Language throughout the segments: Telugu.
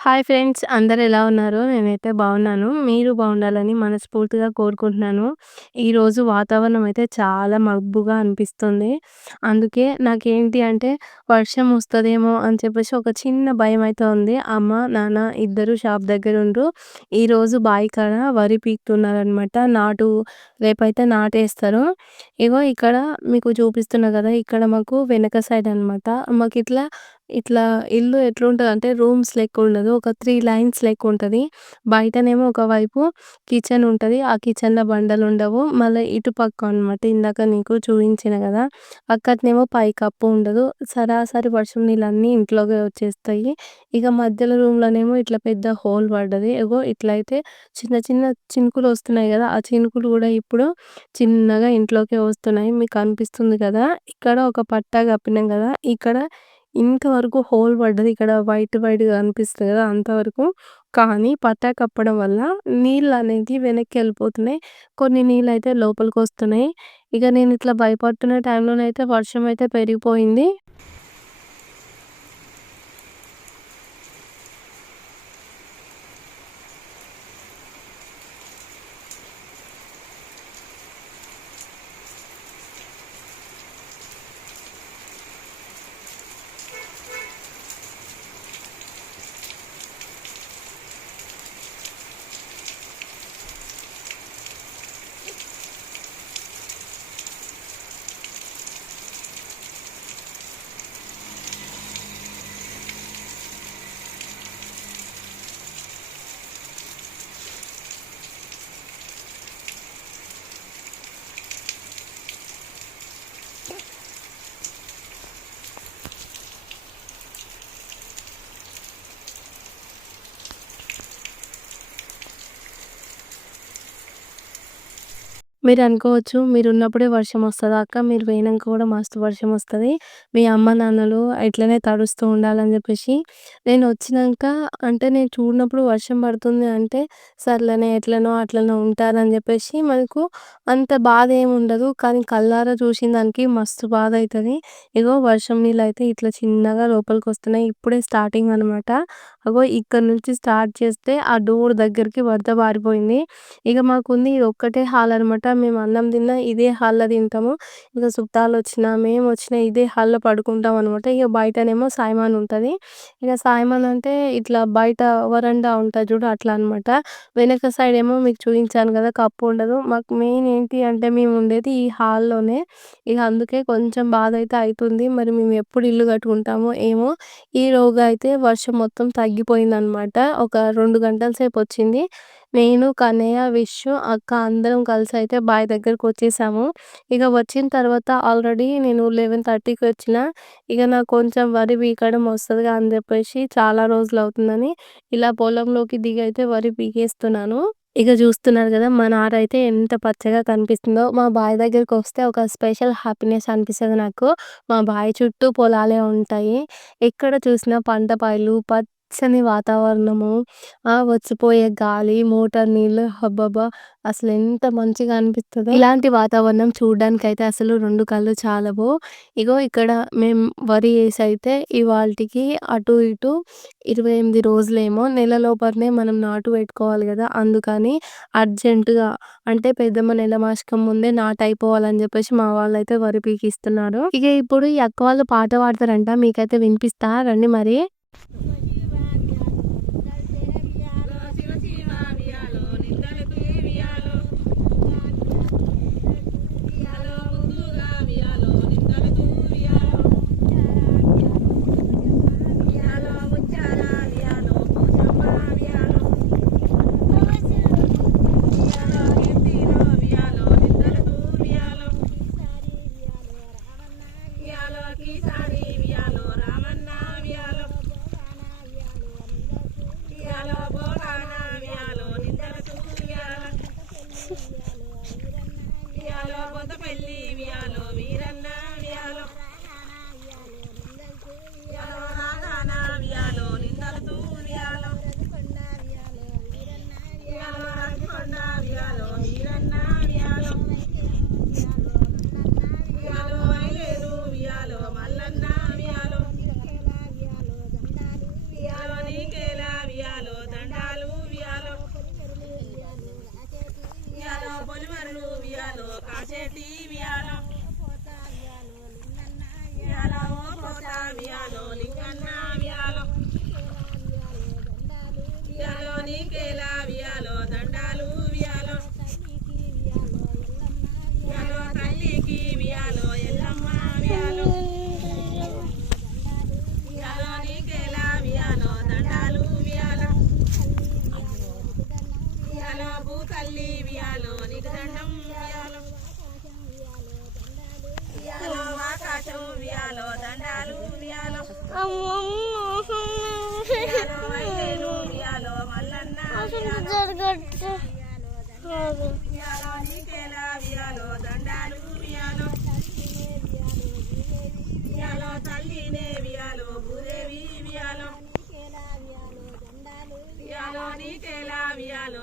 హాయ్ ఫ్రెండ్స్ అందరు ఎలా ఉన్నారు? నేనైతే బాగున్నాను. మీరు బాగుండాలని మనస్ఫూర్తిగా కోరుకుంటున్నాను. ఈరోజు వాతావరణం అయితే చాలా మబ్బుగా అనిపిస్తుంది. అందుకే నాకేంటి అంటే వర్షం వస్తుందేమో అని చెప్పేసి ఒక చిన్న భయం అయితే ఉంది. అమ్మ, నాన్న ఇద్దరు షాప్ దగ్గర ఉండ్రు. ఈరోజు బావి కాడ వరి పీకుతున్నారనమాట. నాటు రేపైతే నాటేస్తారు. ఇగో ఇక్కడ మీకు చూపిస్తున్నా కదా! ఇక్కడ మాకు వెనక సైడ్ అనమాట. మాకు ఇట్లా ఇట్లా ఇల్లు ఎట్లుంటుంది అంటే రూమ్స్ లెక్క ఉండదు. ఒక త్రీ లైన్స్ లెక్క ఉంటుంది బయటనేమో ఒకవైపు కిచెన్ ఉంటుంది ఆ కిచెన్‌లో బండలు ఉండవు ఇటు పక్క అనమాట. ఇందాక నీకు చూపించిన కదా అక్కడనేమో పైకప్పు ఉండదు. సరాసరి వర్షం నీళ్ళన్నీ ఇంట్లోకే వచ్చేస్తాయి. ఇక మధ్యలో రూమ్‌లోనేమో ఇట్లా పెద్ద హోల్ పడ్డది. ఇగో ఇట్లయితే చిన్న చిన్న చినుకులు వస్తున్నాయి కదా ఆ చినుకులు కూడా ఇప్పుడు చిన్నగా ఇంట్లోకే వస్తున్నాయి. మీకు అనిపిస్తుంది కదా! ఇక్కడ ఒక పట్టా కప్పినాం కదా ఇక్కడ ఇంతవరకు హోల్ పడ్డది. ఇక్కడ వైట్ వైట్‌గా కనిపిస్తుంది కదా! అంతవరకు. కానీ పట్టా కప్పడం వల్ల నీళ్ళు అనేది వెనక్కి వెళ్ళిపోతున్నాయి కొన్ని నీళ్ళు అయితే లోపలికి వస్తున్నాయి ఇక నేను ఇట్లా భయపడుతున్న టైంలోనైతే వర్షం అయితే పెరిగిపోయింది. మీరు అనుకోవచ్చు మీరు ఉన్నప్పుడే వర్షం వస్తదా అక్క? మీరు పోయినంక కూడా మస్తు వర్షం వస్తుంది మీ అమ్మ, నాన్నలు ఇట్లనే తడుస్తూ ఉండాలని చెప్పేసి నేను వచ్చినాక అంటే నేను చూడనప్పుడు వర్షం పడుతుంది అంటే సర్లేనే ఎట్లనో అట్లనో ఉంటారని చెప్పేసి మనకు అంత బాధ ఏమి ఉండదు. కానీ కళ్ళారా చూసిన దానికి మస్తు బాధ అవుతుంది ఇగో వర్షం నీళ్ళు అయితే ఇట్లా చిన్నగా లోపలికి వస్తున్నాయి ఇప్పుడే స్టార్టింగ్ అనమాట. అగో ఇక్కడ నుంచి స్టార్ట్ చేస్తే ఆ డోర్ దగ్గరికి వరద పారిపోయింది. ఇక మాకుంది ఇది ఒక్కటే హాల్ అనమాట. మేము అన్నం తిన్నా ఇదే హాల్‌లో తింటాము. ఇక చుట్టాలొచ్చినా, మేమొచ్చినా ఇదే హాల్‌లో పడుకుంటాం అనమాట. ఇక బయటనేమో సాయిమాన్ ఉంటుంది ఇక సాయిమాన్ అంటే ఇట్లా బయట వరండా ఉంటుంది చూడు అట్లా అనమాట. వెనక సైడ్ ఏమో మీకు చూపించాను కదా! కప్పు ఉండదు. మాకు మెయిన్ ఏంటి అంటే మేము ఉండేది ఈ హాల్‌లోనే. ఇక అందుకే కొంచెం బాధ అయితే అవుతుంది మరి మేము ఎప్పుడు ఇల్లు కట్టుకుంటామో ఏమో! ఈలోగా అయితే వర్షం మొత్తం తగ్గి తగ్గిపోయిందనమాట. ఒక రెండు గంటల సేపు వచ్చింది. నేను, కన్నయ్య, విషు, అక్క అందరం కలిసి అయితే బావి దగ్గరకొచ్చేసాము. ఇక వచ్చిన తర్వాత ఆల్రెడీ నేను 11:30కి వచ్చిన. ఇక నాకు కొంచెం వరి పీకడం వస్తుందిగా అని చెప్పేసి చాలా రోజులు అవుతుందని ఇలా పొలంలోకి దిగి అయితే వరి పీకేస్తున్నాను. ఇక చూస్తున్నారు కదా! మా నారైతే ఎంత పచ్చగా కనిపిస్తుందో. మా బావి దగ్గరకొస్తే ఒక స్పెషల్ హ్యాపీనెస్ అనిపిస్తుంది నాకు. మా బావి చుట్టూ పొలాలే ఉంటాయి. ఎక్కడ చూసినా పంట పైర్లు, పచ్చని వాతావరణము, ఆ వచ్చిపోయే గాలి, మోటార్ నీళ్ళు అబ్బబ్బా! అసలెంత మంచిగా అనిపిస్తదో. ఇలాంటి వాతావరణం చూడ్డానికైతే అసలు రెండు కళ్ళు చాలవు. ఇగో ఇక్కడ మేము వరి ఏసైతే ఇవాల్టికి అటు ఇటు 28 రోజులేమో నెల లోపలనే మనం నాటు పెట్టుకోవాలి కదా! అందుకని అర్జెంటుగా అంటే పెద్దమ్మ నెల మాసికం ముందే నాటయిపోవాలని చెప్పేసి మా వాళ్ళైతే వరి పీకిస్తున్నారు. ఇక ఇప్పుడు ఈ అక్క వాళ్ళు పాట పాడతారంట. మీకైతే వినిపిస్తా రండి మరి.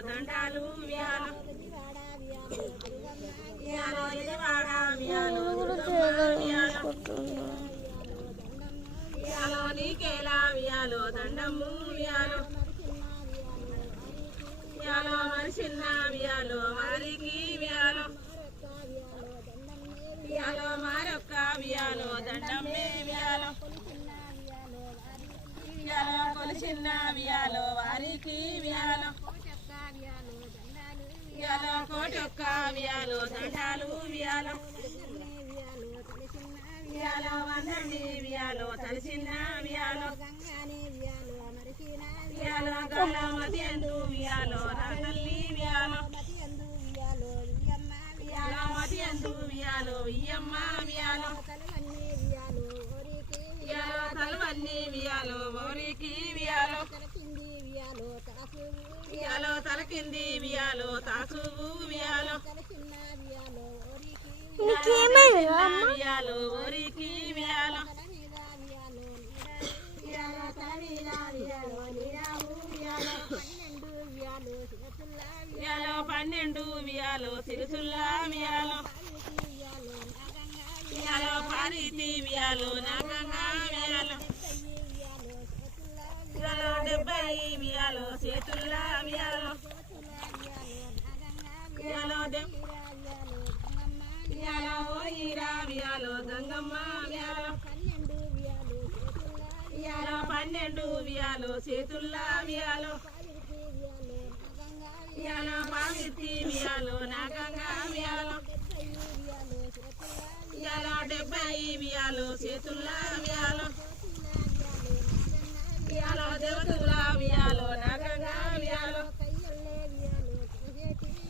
దండాలు ఉయ్యాలో ఉయ్యాలో ఇదివాడ ఉయ్యాలో దుర్గమ్మ ఉయ్యాలో ఉయ్యాలో నీకేలా ఉయ్యాలో దండము ఉయ్యాలో ఉయ్యాలో మనిషిన్న ఉయ్యాలో వారికి ఉయ్యాలో ఉయ్యాలో మారొక్క ఉయ్యాలో దండమ్మే ఉయ్యాలో ఉయ్యాలో కొలిచిన్న ఉయ్యాలో వారికి ఉయ్యాలో ఉయ్యాలో కోటొక్క ఉయ్యాలో దండాలు ఉయ్యాలో ఉయ్యాలో వందండి ఉయ్యాలో తలసిన ఉయ్యాలో ఉయ్యాలో గంగమతి అందు ఉయ్యాలో నా తల్లి ఉయ్యాలో ఉయ్యాలో మతి అందు ఉయ్యాలో ఇయ్యమ్మ తలవన్నీ ఉయ్యాలో ఓరికి ఉయ్యాలో ఉయ్యాలో వియాలో తలకింది వియాలో తాసు వియాలో. వియాలో ఓరికి పన్నెండు వియాలో సిరుసుల్లా వియాలో. ఉయ్యాలో పారీతి ఉయ్యాలో నాగంగా వియాలో. ఉయ్యాలో డెబ్బై ఉయ్యాలో చేతుల్లా ఉయ్యాలో ఉయ్యాలో డెబ్ ఉయ్యాలో ఓయిరా ఉయ్యాలో గంగమ్మ ఉయ్యాలో ఉయ్యాలో పన్నెండు ఉయ్యాలో చేతుల్లా ఉయ్యాలో ఉయ్యాలో పావిత్తి ఉయ్యాలో నాగంగా ఉయ్యాలో ఉయ్యాలో డెబ్బై ఉయ్యాలో చేతుల్లా ఉయ్యాలో ఉయ్యాలో దేవతల ఉయ్యాలో నాగంగా ఉయ్యాలో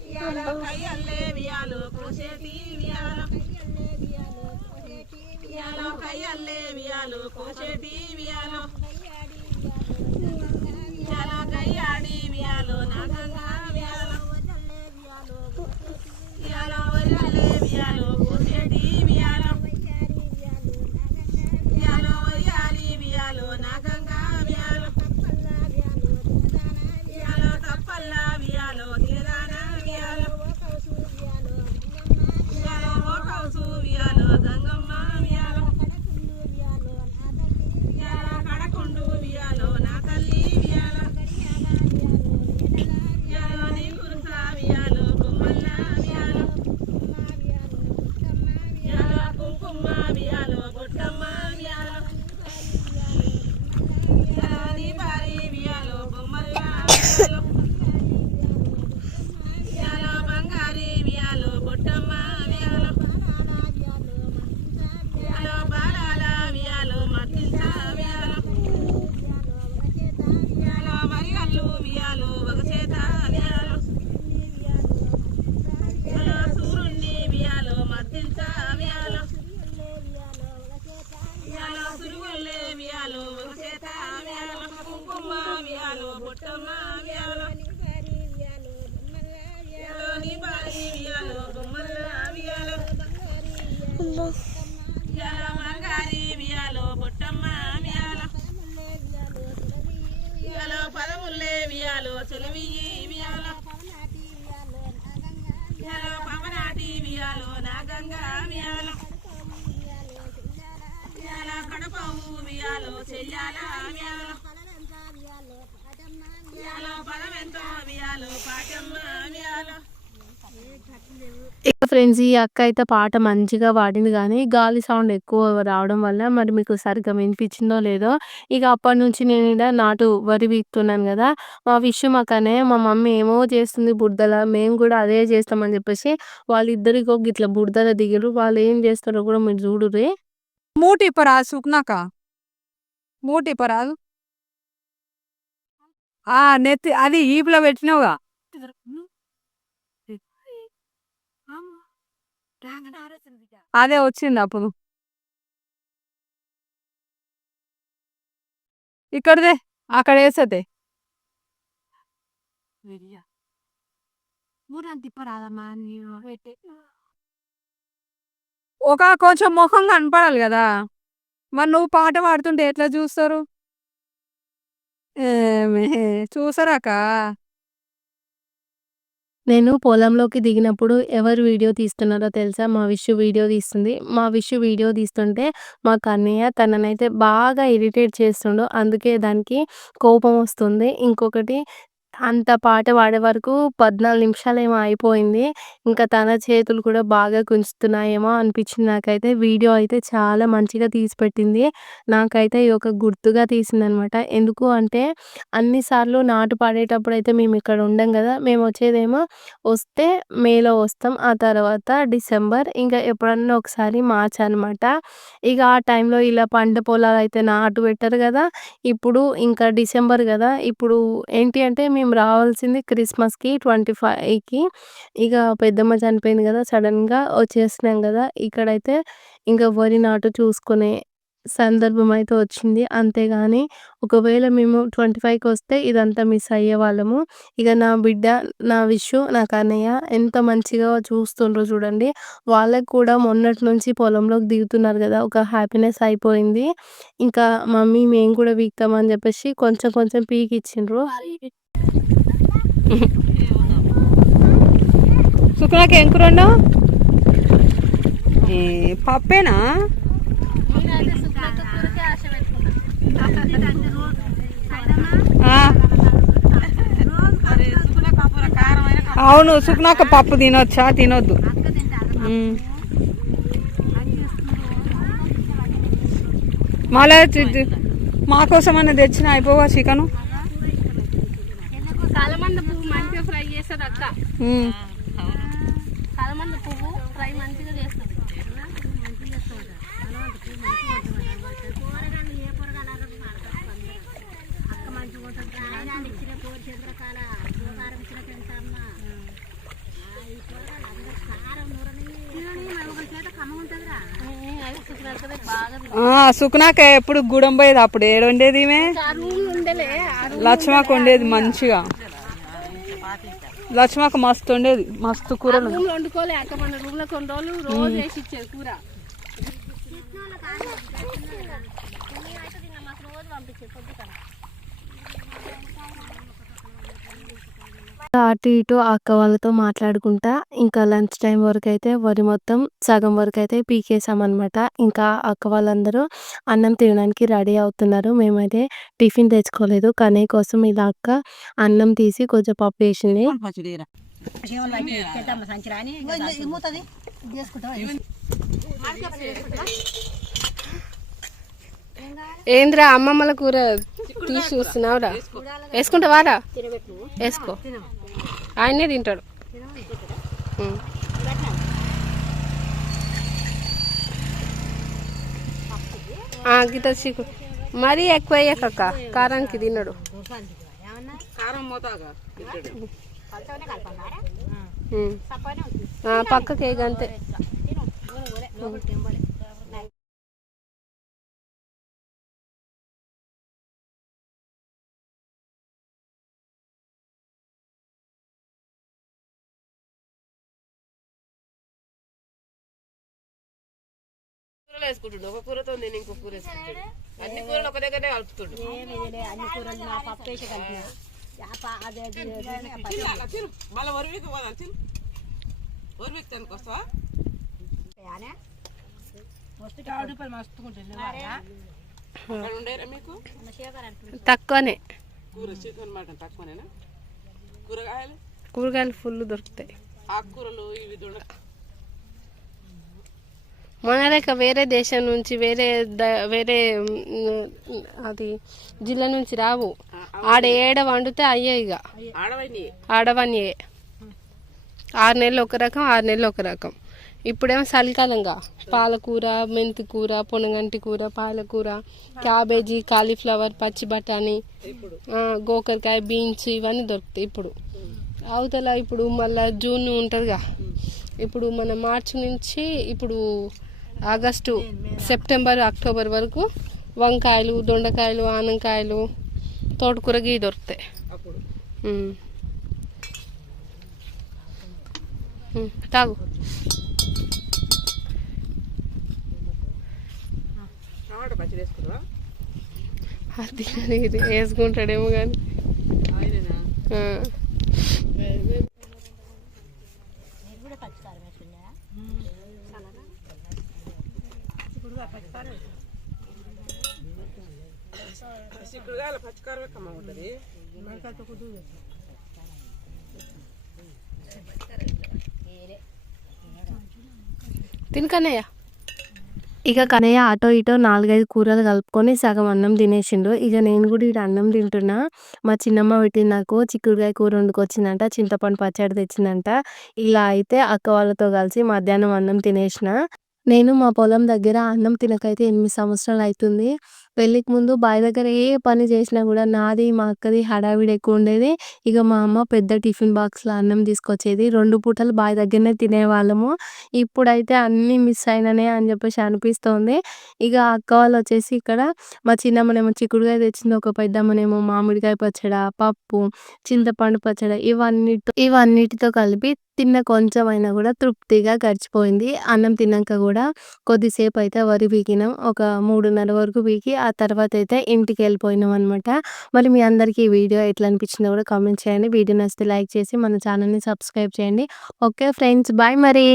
ఉయ్యాలో కయ్యల్లే ఉయ్యాలో కోసేటి ఉయ్యాలో ఉయ్యాలో కయ్యల్లే ఉయ్యాలో కోసేటి ఉయ్యాలో ఉయ్యాలో కయ్యాడి ఉయ్యాలో నాగంగా ఉయ్యాలో ఉయ్యాలో వరియాలే ఉయ్యాలో కోసేటి ఉయ్యాలో ఉయ్యాలో వరియాలి ఉయ్యాలో నాగంగా ఉయ్యాలో ఉయ్యాలో తప్పల్లా ఉయ్యాలో తిరదాన ఉయ్యాలో ఉయ్యాలో ఓకౌసు ఉయ్యాలో గంగమ్మ ఉయ్యాలో ఉయ్యాలో కడకుండు ఉయ్యాలో నా తల్లి ఉయ్యాలో ఉయ్యాలో నీ కురుస ఉయ్యాలో బొమ్మల్ల ఉయ్యాలో ఉయ్యాలో కుంకుమ ఉయ్యాలో బొట్టమ్మ ఉయ్యాలో ఉయ్యాలో నీ భారీ ఉయ్యాలో బొమ్మల్ల ఉయ్యాలో ఉయ్యాలో బంగారి ఉయ్యాలో బొట్టమ్మ ఉయ్యాలో ఉయ్యాలో బాలాల ఉయ్యాలో మట్టించ ఉయ్యాలో ఉయ్యాలో మరిగల్లు ఉయ్యాలో ఒక చేత ఉయ్యాలో ఉయ్యాలో సూరుణ్ణి ఉయ్యాలో మట్టించ ఉయ్యాలో ఉయ్యాలో సురుగుల్లే ఉయ్యాలో ఒక చేత ఉయ్యాలో కుంకుమ ఉయ్యాలో బొట్టమ్మ ఉయ్యాలో ఉయ్యాలో నీ బారి ఉయ్యాలో బొమ్మల్ల ఉయ్యాలో ఉయ్యాలో బంగారి ఉయ్యాలో బొట్టమ్మ ఉయ్యాలో ఉయ్యాలో పదముల్లే ఉయ్యాలో పవనాటి ఉయ్యాలో నాగంగా ఉయ్యాలో కడపవు చెయ్యాల ఉయ్యాలో ఉయ్యాలో పదమెంతో ఉయ్యాలో పాటమ్మ ఉయ్యాలో ఇక ఫ్రెండ్స్ ఈ అక్క అయితే పాట మంచిగా పాడింది కానీ గాలి సౌండ్ ఎక్కువ రావడం వల్ల మరి మీకు సరిగ్గా వినిపించిందో లేదో ఇక అప్పటి నుంచి నేను ఇలా నాటు వరి వీక్తున్నాను కదా మా విషయం అక్కనే మా మమ్మీ ఏమో చేస్తుంది బుడదల మేము కూడా అదే చేస్తామని చెప్పేసి వాళ్ళిద్దరికి ఒక ఇట్లా బుడదల దిగరు వాళ్ళు ఏం చేస్తారో కూడా మీరు చూడురే మూటి పరా సుక్నాక. మూటి పరాదు ఆ నెత్తి అది ఈపులో పెట్టినావుగా. అదే వచ్చింది అప్పుడు. ఇక్కడదే అక్కడ వేసతే ఒక కొంచెం ముఖం కనపడాలి కదా. మరి నువ్వు పాట పాడుతుంటే ఎట్లా చూస్తారు? చూసారాక నేను పొలంలోకి దిగినప్పుడు ఎవరు వీడియో తీస్తున్నారో తెలుసా? మా విషు వీడియో తీస్తుంది. మా విషు వీడియో తీస్తుంటే మా కన్నయ్య తననైతే బాగా ఇరిటేట్ చేస్తుండు. అందుకే దానికి కోపం వస్తుంది. ఇంకొకటి అంత పాట పాడే వరకు 14 నిమిషాలేమో అయిపోయింది. ఇంకా తన చేతులు కూడా బాగా గుంజుతున్నాయేమో అనిపించింది నాకైతే. వీడియో అయితే చాలా మంచిగా తీసి పెట్టింది. నాకైతే ఇది ఒక గుర్తుగా తీసిందనమాట. ఎందుకు అంటే అన్ని సార్లు నాటు పాడేటప్పుడైతే మేము ఇక్కడ ఉండం కదా మేము వచ్చేదేమో వస్తే మేలో వస్తాం. ఆ తర్వాత డిసెంబర్ ఇంకా ఎప్పుడన్నా ఒకసారి మార్చ్ అనమాట. ఇక ఆ టైంలో ఇలా పంట పొలాలు అయితే నాటు పెట్టరు కదా ఇప్పుడు ఇంకా డిసెంబర్ కదా ఇప్పుడు ఏంటి అంటే మేము రావాల్సింది క్రిస్మస్‌కి 25కి ఇక పెద్దమ్మ చనిపోయింది కదా సడన్గా వచ్చేసినాం కదా ఇక్కడైతే ఇంకా వరి నాటు చూసుకునే సందర్భం అయితే వచ్చింది. అంతేగాని ఒకవేళ మేము 25కి వస్తే ఇదంతా మిస్ అయ్యేవాళ్ళము. ఇక నా బిడ్డ, నా విషు, నా కన్నయ్య ఎంత మంచిగా చూస్తుండ్రో చూడండి. వాళ్ళకి కూడా మొన్నటి నుంచి పొలంలోకి దిగుతున్నారు కదా ఒక హ్యాపీనెస్ అయిపోయింది. ఇంకా మమ్మీ మేము కూడా పీకుతాం చెప్పేసి కొంచెం కొంచెం పీకిచ్చిండ్రు. సుకునాకి ఏం కూర వండావు? పప్పేనా? అవును సుకునాక పప్పు తినొచ్చా? తినొద్దు. ఉమ్. మళ్ళా మా కోసం అన్న తెచ్చిన అయిపోవా చికెను కలమంద పువ్వు మంచిగా ఫ్రై చేస్తుంది అక్క. ఉమ్. కలమంద పువ్వు ఫ్రై మంచిగా చేస్తుంది. ఆ, సుఖనాక ఎప్పుడు గుడం పోయేది అప్పుడు ఏడు వండేది ఈమె లక్ష్మకు వండేది మంచిగా లక్ష్మకు మస్తు వండేది మస్తు కూరలు రూమ్లో వండుకోలే అక్క మన రూమ్లో కొన్ని రోజులు రోజు వేసి ఇచ్చేది కూర. అటు ఇటు అక్క వాళ్ళతో మాట్లాడుకుంటా ఇంకా లంచ్ టైం వరకు అయితే వరి మొత్తం సగం వరకు అయితే పీకేసామన్నమాట ఇంకా అక్క వాళ్ళందరూ అన్నం తినడానికి రెడీ అవుతున్నారు. మేమైతే టిఫిన్ తెచ్చుకోలేదు. కన్నయ్య కోసం ఇలా అక్క అన్నం తీసి కొంచెం పప్పు వేసింది. ఏంద్రా అమ్మమ్మల కూర తీసి చూస్తున్నావురా? వేసుకుంటావారా? వేసుకో. ఆయనే తింటాడు. గీత చీకు. మరీ ఎక్కువ అయ్యాక కారానికి తిన్నాడు పక్కకి అంతే వేసుకుంటుండు. ఒక కూరతో నేను ఇంకో కూర వేసుకుంటాడు. అన్ని కూరలు ఒక దగ్గరే కలుపుతుండు. మళ్ళీ వరివికి పోదాం తిను. వరివికి తనకు వస్తావా? అక్కడ ఉండేరా మీకు? తక్కువనే. కూర చికెన్ మటన్ తక్కువనేనా? కూరగాయలు? కూరగాయలు ఫుల్ దొరుకుతాయి. ఆకుకూరలు ఇవి దొండ మన లెక్క వేరే దేశం నుంచి వేరే వేరే అది జిల్లా నుంచి రావు. ఆడ ఏడ వండితే అయ్యే ఇక ఆడవని ఆడవన్నీ ఆరు నెలలు ఒక రకం ఆరు నెలలు ఒక రకం. ఇప్పుడేమో చలికాలంగా పాలకూర మెంతి కూర పొనగంటి కూర పాలకూర క్యాబేజీ కాలీఫ్లవర్ పచ్చి బఠానీ గోకరకాయ బీన్స్ ఇవన్నీ దొరుకుతాయి ఇప్పుడు. అవతల ఇప్పుడు మళ్ళా జూన్ ఉంటుందిగా. ఇప్పుడు మన మార్చి నుంచి ఇప్పుడు ఆగస్టు సెప్టెంబర్ అక్టోబర్ వరకు వంకాయలు దొండకాయలు ఆనంకాయలు తోటకూర గీ దొరుకుతాయి తాగు. అది ఇది వేసుకుంటాడేమో కానీ. ఆయననా పచ్చికారం ఉంటుంది తిను ఇక కనయ్య అటో ఇటో నాలుగైదు కూరలు కలుపుకొని సగం అన్నం తినేసిండు. ఇక నేను కూడా ఇటు అన్నం తింటున్నా. మా చిన్నమ్మ పెట్టింది నాకు చిక్కుడుకాయ కూర వండుకొచ్చిందంట చింతపండు పచ్చడి తెచ్చిందంట. ఇలా అయితే అక్క వాళ్ళతో కలిసి మధ్యాహ్నం అన్నం తినేసిన. నేను మా పొలం దగ్గర అన్నం తినకైతే ఎనిమిది సంవత్సరాలు అవుతుంది. పెళ్ళికి ముందు బావి దగ్గర ఏ పని చేసినా కూడా నాది మా అక్కది హడావిడి ఎక్కువ ఉండేది. ఇక మా అమ్మ పెద్ద టిఫిన్ బాక్స్లో అన్నం తీసుకొచ్చేది. రెండు పూటలు బావి దగ్గరనే తినేవాళ్ళము. ఇప్పుడైతే అన్నీ మిస్ అయిననే అని చెప్పేసి అనిపిస్తోంది. ఇక అక్క వాళ్ళు వచ్చేసి ఇక్కడ మా చిన్నమ్మనేమో చిక్కుడుకాయ తెచ్చింది ఒక పెద్దమ్మనేమో మామిడికాయ పచ్చడి పప్పు చింతపండు పచ్చడి ఇవన్నిటితో ఇవన్నిటితో కలిపి తిన్న కొంచెం అయినా కూడా తృప్తిగా గడిచిపోయింది. అన్నం తిన్నాక కూడా కొద్దిసేపు అయితే వరి పీకినాం. ఒక మూడున్నర వరకు పీకి ఆ తర్వాత అయితే ఇంటికి వెళ్ళిపోయినాం అనమాట మరి మీ అందరికీ ఈ వీడియో ఎట్లా అనిపించిందో కూడా కామెంట్ చేయండి. వీడియో నచ్చితే లైక్ చేసి మన ఛానల్ని సబ్స్క్రైబ్ చేయండి. ఓకే ఫ్రెండ్స్ బాయ్ మరి.